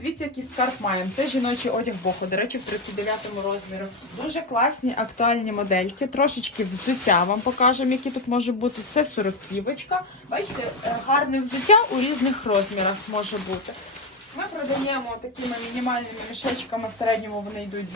Дивіться, який скарб маємо. Це жіночий одяг боху, до речі, в 39-му розмірі. Дуже класні актуальні модельки. Трошечки взуття вам покажемо, які тут може бути. Це 40 плівочка. Бачите, е, гарне взуття у різних розмірах може бути. Продаємо такими мінімальними мішечками. В середньому вони йдуть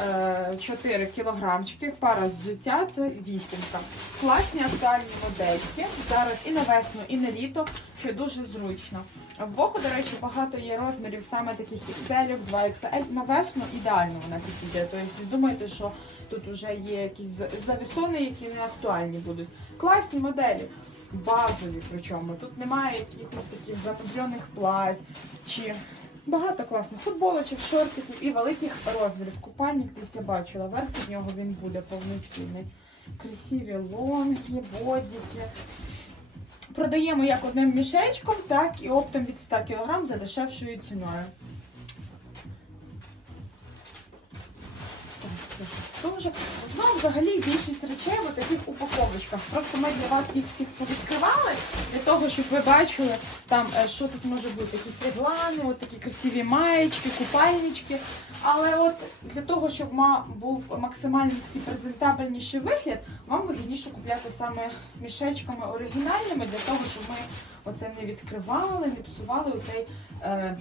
22-24 кілограмчики. Пара взуття це вісімка. Класні актуальні модельки. Зараз і на весну, і на літо, що дуже зручно. В боху, до речі, багато є розмірів саме таких XL, 2XL. На весну ідеально вона підійде. Тобто не думайте, що тут вже є якісь за- завісони, які не актуальні будуть. Класні моделі. Базові, причому тут немає якихось таких замудрених плать чи багато класних футболочок, шортиків і великих розмірів. Купальник десь я бачила, верх від нього він буде повноцінний. Красиві лонги, бодіки. Продаємо як одним мішечком, так і оптом від 100 кг за дешевшою ціною. Теж. Ну, взагалі більшість речей в таких упаковочках. Просто ми для вас їх всіх повідкривали, для того, щоб ви бачили, там, е, що тут може бути. Якісь реглани, от такі красиві маєчки, купальнички. Але от для того, щоб був максимально такий презентабельніший вигляд, вам вигідніше купляти саме мішечками оригінальними, для того, щоб ми оце не відкривали, не псували оцей е,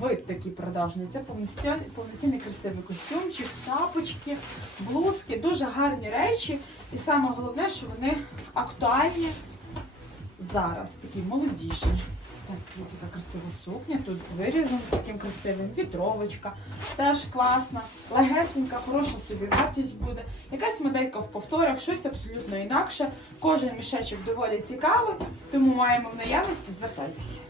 вид такий продажний. Це повноцінний, повноцінний красивий костюмчик, шапочки, блузки, дуже гарні речі. І саме головне, що вони актуальні зараз, такі молодіші. Так, дивіться, яка красива сукня, тут з вирізом таким красивим, вітровочка, теж класна, легесенька, хороша собі вартість буде. Якась моделька в повторах, щось абсолютно інакше. Кожен мішечок доволі цікавий, тому маємо в наявності, звертайтеся.